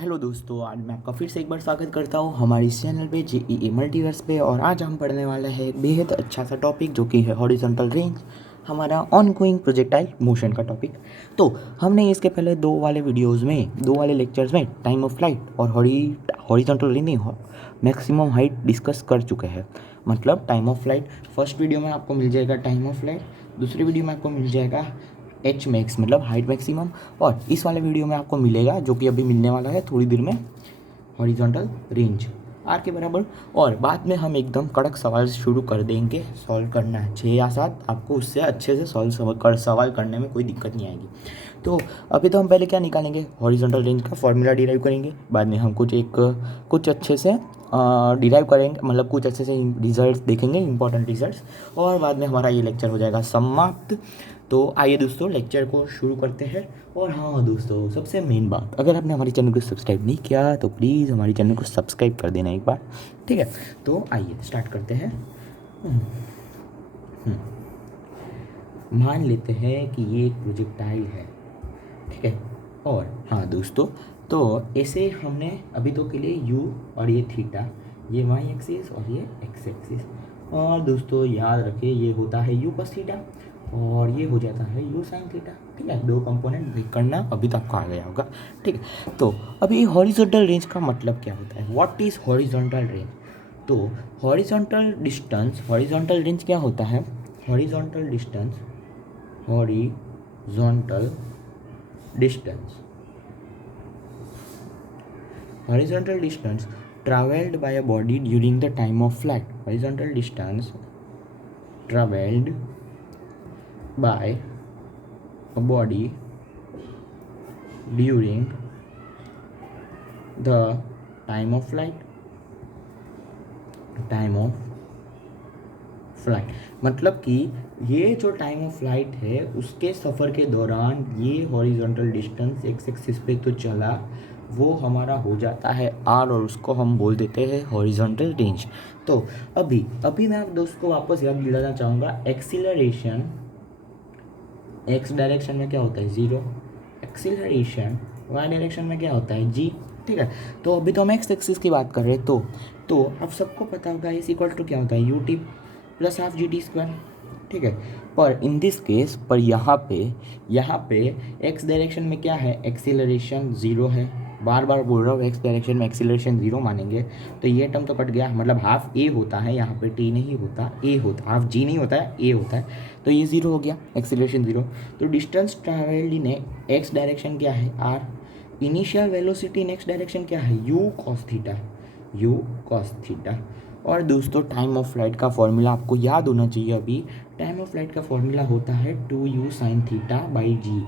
Hello दोस्तों, आज मैं आपका फिर से एक बार स्वागत करता हूँ हमारे इस चैनल पे जेईई मल्टीवर्स पे। और आज हम पढ़ने वाले हैं एक बेहद अच्छा सा टॉपिक जो कि है हॉरिजॉन्टल रेंज, हमारा ऑनगोइंग प्रोजेक्टाइल मोशन का टॉपिक। तो हमने इसके पहले दो वाले लेक्चर्स में टाइम ऑफ फ्लाइट और horizontal ranging maximum height discuss कर चुके हैं। मतलब time of flight first video में आपको मिल जाएगा टाइम ऑफ फ्लाइट, दूसरी वीडियो में आपको मिल जाएगा एच मैक्स मतलब हाइट मैक्सिमम, और इस वाले वीडियो में आपको मिलेगा जो कि अभी मिलने वाला है थोड़ी देर में हॉरिजॉन्टल रेंज आर के बराबर। और बाद में हम एकदम कड़क सवाल शुरू कर देंगे सॉल्व करना है 6 या 7, आपको उससे अच्छे से सवाल करने में कोई दिक्कत नहीं आएगी। तो अभी तो हम पहले क्या निकालेंगे, हॉरिजॉन्टल रेंज का फॉर्मूला डिराइव करेंगे, बाद में हम कुछ अच्छे से डिराइव करेंगे, मतलब कुछ अच्छे से रिजल्ट्स देखेंगे, इंपॉर्टेंट रिजल्ट्स, और बाद में हमारा ये लेक्चर हो जाएगा समाप्त। तो आइए दोस्तों लेक्चर को शुरू करते हैं। और हाँ दोस्तों, सबसे मेन बात, अगर आपने हमारे चैनल को सब्सक्राइब नहीं किया तो प्लीज़ हमारे चैनल को सब्सक्राइब कर देना एक बार, ठीक है। तो आइए स्टार्ट करते हैं। मान लेते हैं कि ये एक प्रोजेक्टाइल है, ठीक है। और हाँ दोस्तों, तो ऐसे हमने अभी तो के लिए यू और ये थीटा, ये वाई एक्सिस और ये एक्स एक्सिस, और दोस्तों याद रखिए ये होता है यू कॉस थीटा और ये हो जाता है यू साइन थीटा, ठीक है। दो कंपोनेंट ब्रेक करना अभी तक आपको आ गया होगा, ठीक है। तो अभी हॉरिजॉन्टल रेंज का मतलब क्या होता है, व्हाट इज़ हॉरिजॉन्टल रेंज। तो हॉरिजॉन्टल रेंज क्या होता है, horizontal distance horizontal distance traveled by a body during the time of flight. Horizontal distance traveled by a body during the time of flight. मतलब कि ये जो टाइम ऑफ फ्लाइट है उसके सफ़र के दौरान ये हॉरिजॉन्टल डिस्टेंस एक्स एक्सिस पे तो चला, वो हमारा हो जाता है आर, और उसको हम बोल देते हैं हॉरिजॉन्टल रेंज। तो अभी मैं आप दोस्त को वापस याद दिलाना चाहूँगा, एक्सीलरेशन एक्स डायरेक्शन में क्या होता है 0, एक्सीलरेशन वाई डायरेक्शन में क्या होता है जी, ठीक है। तो अभी तो हम एक्स एक्सिस की बात कर रहे हैं, तो आप सबको पता होगा इस इक्वल टू क्या होता है you t plus half G T square, ठीक है। पर इन दिस केस पर यहाँ पे एक्स डायरेक्शन में क्या है, एक्सीलरेशन 0 है। बार बार बोल रहा हूँ, एक्स डायरेक्शन में एक्सीलरेशन 0 मानेंगे तो ये टर्म तो कट गया, मतलब हाफ ए होता है, यहाँ पे टी नहीं होता, ए होता, हाफ जी नहीं होता है, ए होता है, तो ये 0 हो गया, एक्सीलरेशन 0। तो distance travelled in x direction क्या है R, initial velocity in x direction क्या है यू कॉस थीटा। और दोस्तों टाइम ऑफ फ्लाइट का फॉर्मूला आपको याद होना चाहिए, अभी टाइम ऑफ फ्लाइट का फॉर्मूला होता है 2u sine theta by g.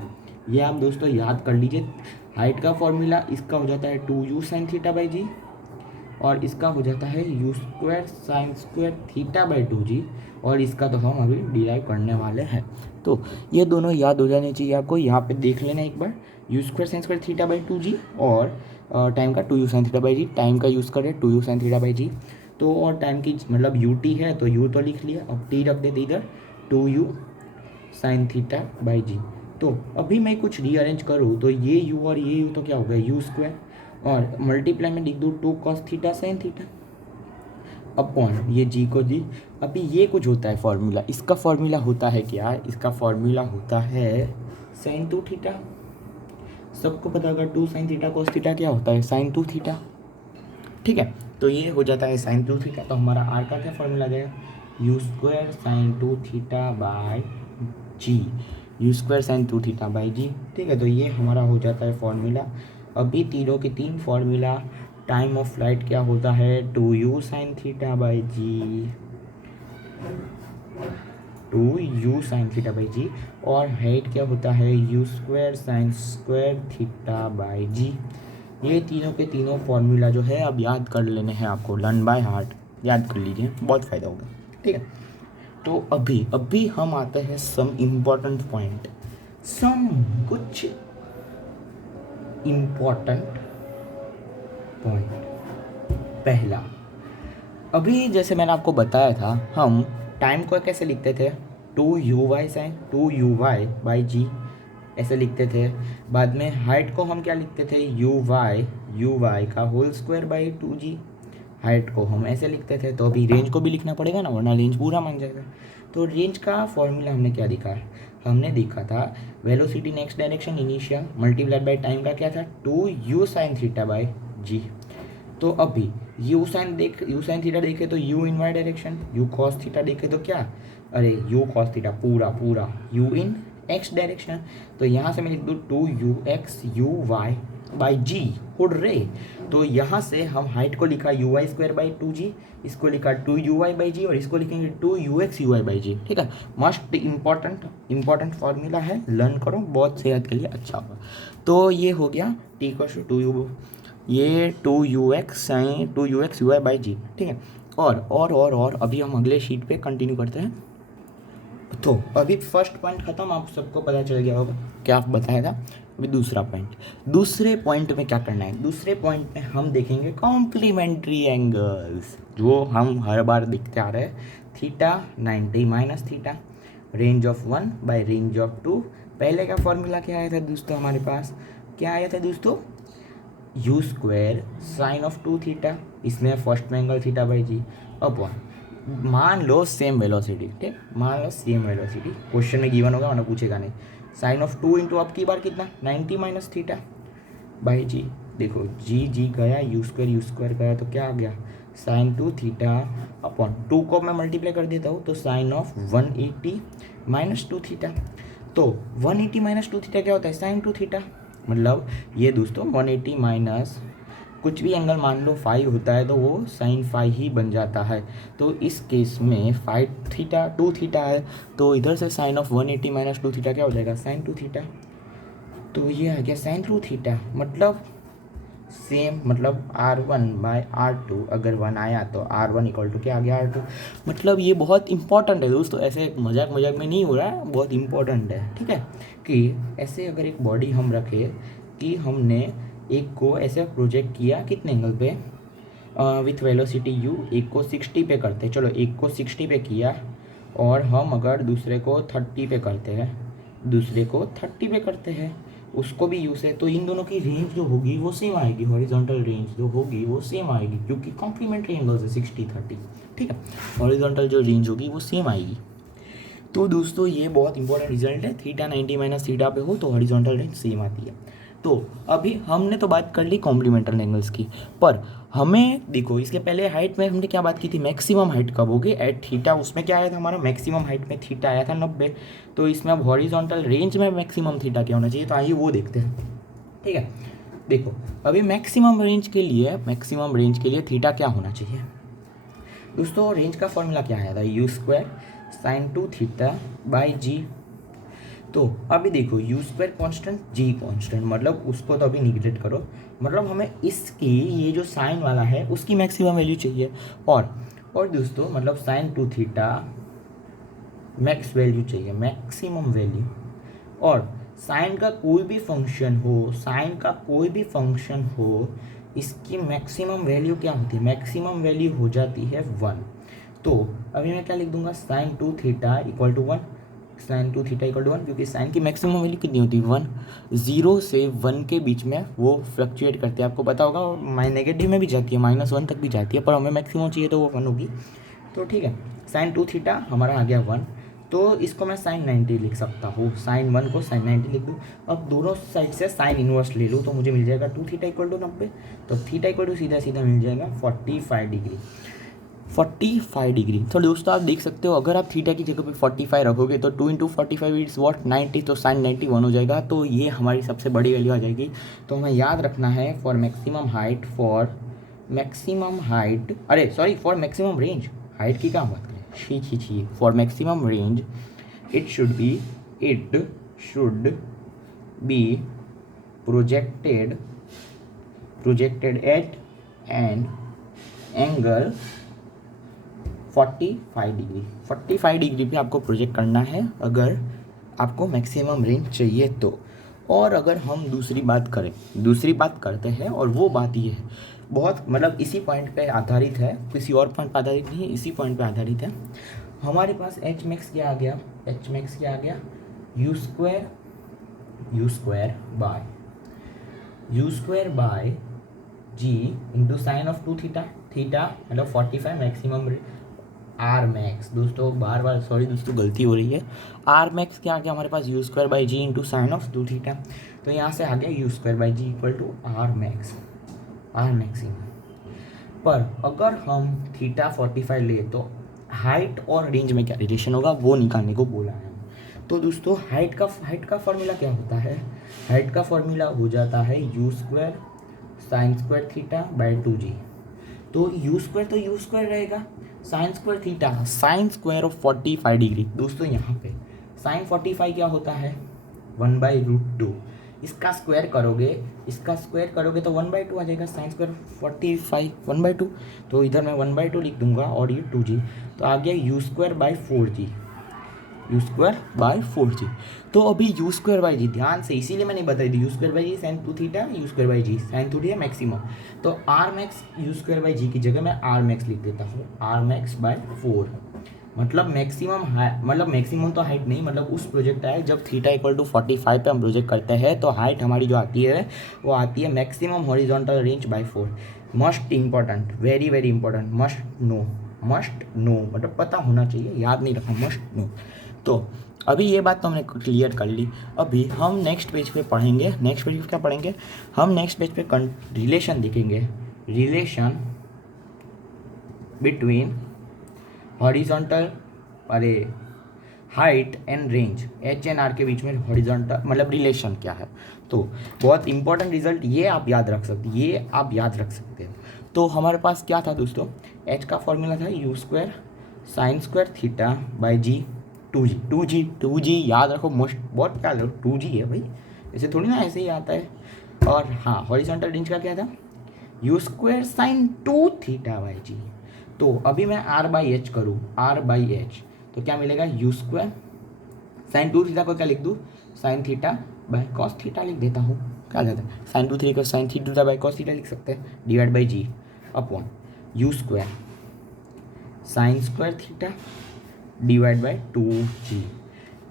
ये आप दोस्तों याद कर लीजिए, हाइट का फॉर्मूला इसका हो जाता है 2u sine theta by g, और इसका हो जाता है u square sine square theta by 2g, और इसका तो हम अभी डिराइव करने वाले हैं। तो ये दोनों याद हो जाने चाहिए आपको, यहाँ पे देख लेना एक बार, u square sine square theta by 2g और टाइम का 2u sine theta by g, time का यूज़ करें 2u sine theta by g. तो और टाइम की मतलब यू टी है तो यू तो लिख लिया, अब टी रख देते इधर 2u sine theta by g. तो अभी मैं कुछ रीअरेंज करूँ तो ये यू और ये यू तो क्या हो गया यू स्क्वायर, और मल्टीप्लाई में लिख दूँ 2 cos theta sine theta upon ये जी को जी। अभी ये कुछ होता है फॉर्मूला, इसका फॉर्मूला होता है क्या, इसका फॉर्मूला होता है साइन 2 थीटा। सबको पता होगा 2 साइन थीटा cos थीटा क्या होता है साइन 2 थीटा, ठीक है। तो ये हो जाता है साइन 2 थीटा, तो हमारा आर का क्या फॉर्मूला गया u square sine 2 theta by g, u square sine 2 theta by g, ठीक है। तो ये हमारा हो जाता है फॉर्मूला। अभी तीनों के तीन फॉर्मूला, टाइम ऑफ फ्लाइट क्या होता है 2u sine theta by g, 2u sine theta by g, और हाइट क्या होता है u square sine square theta by g. ये तीनों के तीनों फॉर्मूला जो है अब याद कर लेने हैं आपको, लर्न बाय हार्ट, याद कर लीजिए, बहुत फ़ायदा होगा, ठीक है। तो अभी हम आते हैं सम इम्पॉर्टेंट पॉइंट, कुछ इम्पॉर्टेंट पॉइंट। पहला, अभी जैसे मैंने आपको बताया था, हम टाइम को कैसे लिखते थे 2u साइन 2u बाई जी ऐसे लिखते थे। बाद में हाइट को हम क्या लिखते थे यू वाई का whole square by 2g। Height को हम ऐसे लिखते थे, तो अभी रेंज को भी लिखना पड़ेगा ना, वरना रेंज पूरा मान जाएगा। तो रेंज का फॉर्मूला हमने क्या लिखा है, हमने देखा था velocity next direction initial multiplied by time का क्या था 2u sine theta by g. तो अभी यू साइन थीटा देखे तो u in y direction, u cos theta देखे तो क्या, अरे यू कॉस थीटा पूरा u इन एक्स डायरेक्शन। तो यहाँ से मैं लिख दूँ 2ux बाई जी हुड रे। तो यहाँ से हम हाइट को लिखा you Y square by 2g, इसको लिखा 2u बाई जी, और इसको लिखेंगे 2ux बाई जी। ठीक है, मस्ट इंपॉर्टेंट फॉर्मूला है, लर्न करो, बहुत सेहत के लिए अच्छा होगा। तो ये हो गया t इक्वल्स टू 2u, ये 2ux ui बाई जी। ठीक है, और अभी हम अगले शीट पे कंटिन्यू करते हैं। तो अभी फर्स्ट पॉइंट खत्म, आप सबको पता चल गया होगा क्या बताया था। अभी दूसरे पॉइंट में क्या करना है, दूसरे पॉइंट में हम देखेंगे कॉम्प्लीमेंट्री एंगल्स, जो हम हर बार देखते आ रहे हैं। Theta 90 minus theta, range of 1 by range of 2। पहले का फॉर्मूला क्या आया था दोस्तों, हमारे पास क्या आया था दोस्तों, u square sine of 2 theta, इसमें फर्स्ट में angle theta by g, upon मान लो सेम वेलोसिटी। ठीक, मान लो सेम वेलोसिटी, क्वेश्चन में गिवन होगा वरना पूछेगा नहीं। साइन ऑफ 2 इंटू अब की बार कितना 90 माइनस थीटा बाई जी। देखो जी गया, यू स्क्वायर गया, तो क्या आ गया साइन 2 थीटा अपॉन 2 को मैं मल्टीप्लाई कर देता हूँ, तो साइन ऑफ 180 माइनस 2 थीटा। तो 180 माइनस 2 थीटा क्या होता है, साइन 2 थीटा। मतलब ये दोस्तों 180 माइनस कुछ भी एंगल मान लो 5 होता है, तो वो साइन 5 ही बन जाता है। तो इस केस में 5 थीटा 2 थीटा है, तो इधर से साइन ऑफ 180 माइनस 2 थीटा क्या हो जाएगा, साइन 2 थीटा। तो ये आ गया साइन 2 थीटा, मतलब सेम, मतलब R1 बाय R2, अगर 1 आया तो R1 इक्वल टू क्या आ गया R2। मतलब ये बहुत इंपॉर्टेंट है दोस्तों, ऐसे मजाक में नहीं हो रहा है, बहुत इंपॉर्टेंट है। ठीक है, कि ऐसे अगर एक बॉडी हम रखें कि हमने एक को ऐसे प्रोजेक्ट किया कितने एंगल पे, विथ वेलोसिटी u, एक को 60 पे करते हैं, चलो एक को 60 पे किया, और हम अगर दूसरे को 30 पे करते हैं, दूसरे को 30 पे करते हैं, उसको भी u से, तो इन दोनों की रेंज जो होगी वो सेम आएगी, हॉरिजॉन्टल रेंज जो होगी वो सेम आएगी, क्योंकि कॉम्प्लीमेंट्री एंगल्स है 60-30। ठीक है, हॉरिजॉन्टल जो रेंज होगी वो सेम आएगी। तो दोस्तों ये बहुत इंपॉर्टेंट रिजल्ट है, थीटा 90 माइनस थीटा पे हो तो हॉरिजॉन्टल रेंज सेम आती है। तो अभी हमने तो बात कर ली कॉम्प्लीमेंटल एंगल्स की, पर हमें देखो इसके पहले हाइट में हमने क्या बात की थी, मैक्सिमम हाइट कब होगी एट थीटा, उसमें क्या आया था हमारा मैक्सिमम हाइट में थीटा आया था 90। तो इसमें अब हॉरिजॉन्टल रेंज में मैक्सिमम थीटा क्या होना चाहिए, तो आइए वो देखते हैं। ठीक है, देखो अभी मैक्सिमम रेंज के लिए थीटा क्या होना चाहिए दोस्तों, रेंज का फॉर्मूला क्या आया था, u square sine 2 theta by g. तो अभी देखो u square constant g constant, मतलब उसको तो अभी निगलेक्ट करो, मतलब हमें इसकी ये जो साइन वाला है उसकी मैक्सिमम वैल्यू चाहिए। और दोस्तों मतलब साइन 2 थीटा मैक्स वैल्यू चाहिए, मैक्सिमम वैल्यू। और साइन का कोई भी फंक्शन हो, इसकी मैक्सिमम वैल्यू क्या होती है, मैक्सिमम वैल्यू हो जाती है 1। तो अभी मैं क्या लिख दूंगा, sine 2 theta equal to 1, sine 2 theta equal to 1, क्योंकि साइन की मैक्सिमम वैल्यू कितनी होती है 1। 0 से 1 के बीच में वो फ्लक्चुएट करते हैं, आपको पता होगा, नेगेटिव में भी जाती है, -1 तक भी जाती है, पर हमें मैक्सिमम चाहिए तो वो 1 होगी। तो ठीक है, साइन 2 थीटा हमारा आ गया 1, तो इसको मैं साइन 90 लिख सकता हूँ, साइन 1 को साइन 90 लिख दूँ। अब दोनों साइड से साइन इनवर्स ले लूँ तो मुझे मिल जाएगा 2 थीटा इक्वल टू 90। तो थीटा इक्वल टू सीधा मिल जाएगा 45 डिग्री। 45 डिग्री। तो दोस्तों आप देख सकते हो, अगर आप थीटा की जगह पे 45 रखोगे तो 2 इंटू 45 इट्स वॉट 90, तो साइन 91 हो जाएगा। तो ये हमारी सबसे बड़ी वैल्यू आ जाएगी। तो हमें याद रखना है for maximum height, for maximum range, height की क्या बात करें, छी, for maximum range it should be projected at an angle 45 degree. 45 degree पे आपको प्रोजेक्ट करना है अगर आपको मैक्सिमम रेंज चाहिए तो। और अगर हम दूसरी बात करते हैं, और वो बात ये है, बहुत मतलब इसी पॉइंट पे आधारित है, किसी और पॉइंट पे आधारित नहीं है, इसी पॉइंट पे आधारित है। हमारे पास एच मैक्स क्या आ गया, u square by g into sine of 2 theta, theta मतलब 45 मैक्सिमम आर मैक्स। दोस्तों बार बार सॉरी दोस्तों गलती हो रही है, आर मैक्स क्या आ गया हमारे पास u square by g into sine of 2 theta. तो यहाँ से आ गया u square by g equal to R max, R maximum. पर अगर हम थीटा 45 ले तो हाइट और रेंज में क्या रिलेशन होगा वो निकालने को बोला है। तो दोस्तों हाइट का फॉर्मूला क्या होता है, हाइट का फॉर्मूला हो जाता है u square sine square theta by 2g। तो यू स्क्वायर रहेगा, sign square theta sine square of 45 degree. दोस्तों यहाँ पे साइन 45 क्या होता है 1/√2। इसका स्क्वायर करोगे तो 1/2 आ जाएगा, साइन स्क्वायर 45 1/2। तो इधर मैं 1/2 लिख दूंगा और ये 2g, तो आ गया u square by 4g, you square by 4g। तो अभी यू स्क्वायर बाई जी ध्यान से, इसीलिए मैंने बताई दी u square by g sine 2 theta, u square by g sine 2 theta maximum. तो R max u square by g की जगह मैं आर मैक्स लिख देता हूँ, आर मैक्स बाई 4। मतलब मैक्सिमम तो हाइट नहीं, मतलब उस प्रोजेक्ट है जब थीटा इक्वल टू 45 पे हम प्रोजेक्ट करते हैं तो हाइट हमारी जो आती है वो आती है maximum horizontal range by 4। Must important, very very important, must know मतलब पता होना चाहिए, याद नहीं रखना, मस्ट नो। तो अभी ये बात तो हमने क्लियर कर ली। अभी हम नेक्स्ट पेज पे पढ़ेंगे, नेक्स्ट पेज पे क्या पढ़ेंगे हम, नेक्स्ट पेज पे रिलेशन देखेंगे, relation between horizontal height and range, H and R के बीच में हॉरिजॉन्टल मतलब रिलेशन क्या है। तो बहुत इंपॉर्टेंट रिजल्ट ये आप याद रख सकते हैं। तो हमारे पास क्या था दोस्तों, एच का फॉर्मूला था u square sine square theta by g 2g याद रखो, मोस्ट बहुत याद रखो 2g है भाई, ऐसे थोड़ी ना ऐसे ही आता है। और हाँ हॉरिजॉन्टल रेंज का क्या था u square sine 2 theta by g. तो अभी मैं आर बाई एच करूँ, आर बाई एच तो क्या मिलेगा यू स्क्वायर साइन 2 थीटा को क्या लिख दूँ sine theta by cos theta लिख देता हूँ, क्या जाता है साइन 2 थीटा को sine theta by cos theta लिख सकते हैं, divide by g upon u square sine square theta divide by 2g।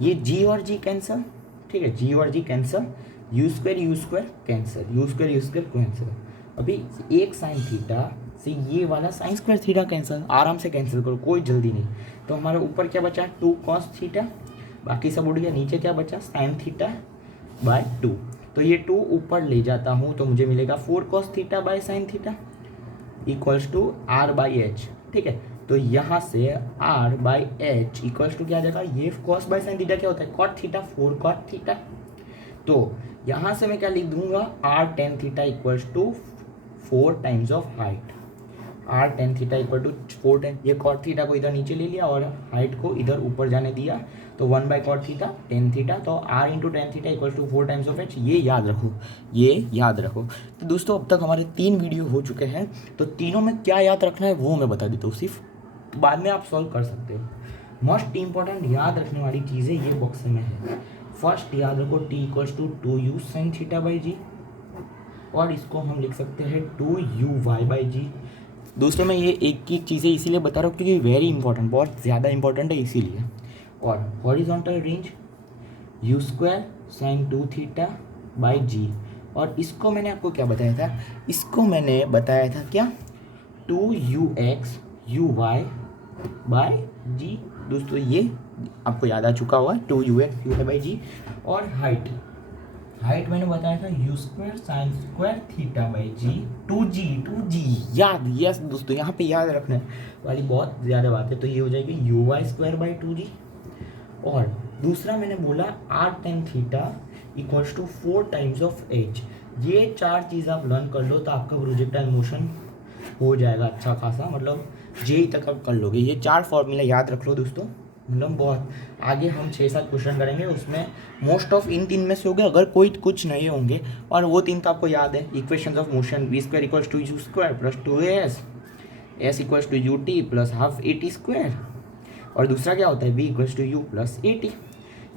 ये g और g कैंसल, ठीक है, g और g cancel, you square cancel. अभी एक साइन थीटा से ये वाला साइन स्क्वायर थीटा कैंसल, आराम से कैंसिल करो, कोई जल्दी नहीं। तो हमारे ऊपर क्या बचा 2 cos थीटा, बाकी सब उड़ गया, नीचे क्या बचा साइन थीटा बाय 2। तो ये 2 ऊपर ले जाता हूँ तो मुझे मिलेगा 4 cos theta by sine theta equals to R by H, ठीक है। तो यहाँ से R by H equals to क्या आ जाएगा, ये कॉस बाई साइन थीटा क्या होता है कॉट थीटा, 4 कॉट थीटा। तो यहाँ से मैं क्या लिख दूंगा R tan theta equals to 4 times of height, R tan theta equal to 4 time, ये कॉट थीटा को इधर नीचे ले लिया और हाइट को इधर ऊपर जाने दिया, तो 1 by cot theta tan theta, तो R into tan theta equal to 4 times of H. ये याद रखो। तो दोस्तों अब तक हमारे 3 वीडियो हो चुके हैं, तो तीनों में क्या याद रखना है वो मैं बता देता हूँ, सिर्फ बाद में आप सॉल्व कर सकते हो। मोस्ट इंपॉर्टेंट याद रखने वाली चीज़ें ये बॉक्स में है। फर्स्ट याद रखो T equals to 2u sine theta by g, और इसको हम लिख सकते हैं 2u बाई जी। दोस्तों मैं ये एक एक चीज़ें इसीलिए बता रहा हूँ क्योंकि वेरी इंपॉर्टेंट, बहुत ज़्यादा इंपॉर्टेंट है इसीलिए। और horizontal range u square sine 2 theta by g, और इसको मैंने आपको क्या बताया था, इसको मैंने बताया था क्या 2ux यू वाई बाई जी। दोस्तों ये आपको याद आ चुका होगा 2ux you Y by g. और हाइट मैंने बताया था u square sine square theta by g 2g याद, यस दोस्तों यहाँ पे याद रखने वाली बहुत ज़्यादा बात है। तो ये हो जाएगी you Y square by 2g। और दूसरा मैंने बोला R tan theta equals to 4 times of H. ये 4 चीज़ आप लर्न कर लो तो आपका प्रोजेक्टाइल मोशन हो जाएगा अच्छा खासा, मतलब जेई तक आप कर लोगे। ये 4 फॉर्मूला याद रख लो दोस्तों, मतलब बहुत आगे हम 6-7 क्वेश्चन करेंगे, उसमें मोस्ट ऑफ इन 3 में से हो गए, अगर कोई कुछ नहीं होंगे। और वो 3 तो आपको याद है, equations of motion v square equals to u square plus 2as equals to u t plus half a t square, और दूसरा क्या होता है v equals to u plus a t.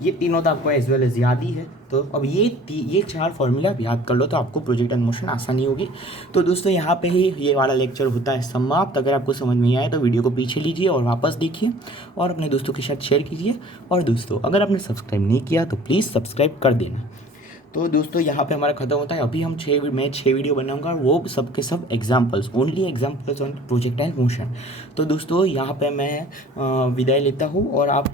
ये तीनों तो आपको एज वेल एज याद ही है। तो अब ये 4 फॉर्मूला आप याद कर लो तो आपको प्रोजेक्टाइल मोशन आसानी होगी। तो दोस्तों यहाँ पे ही ये वाला लेक्चर होता है समाप्त। अगर आपको समझ में आए तो वीडियो को पीछे लीजिए और वापस देखिए और अपने दोस्तों के साथ शेयर कीजिए। और दोस्तों अगर आपने सब्सक्राइब नहीं किया तो प्लीज़ सब्सक्राइब कर देना। तो दोस्तों यहाँ पे हमारा ख़त्म होता है। अभी मैं 6 वीडियो बनाऊंगा और वो सब के सब examples, only examples on projectile motion. तो दोस्तों यहाँ पे मैं विदाई लेता हूँ और आप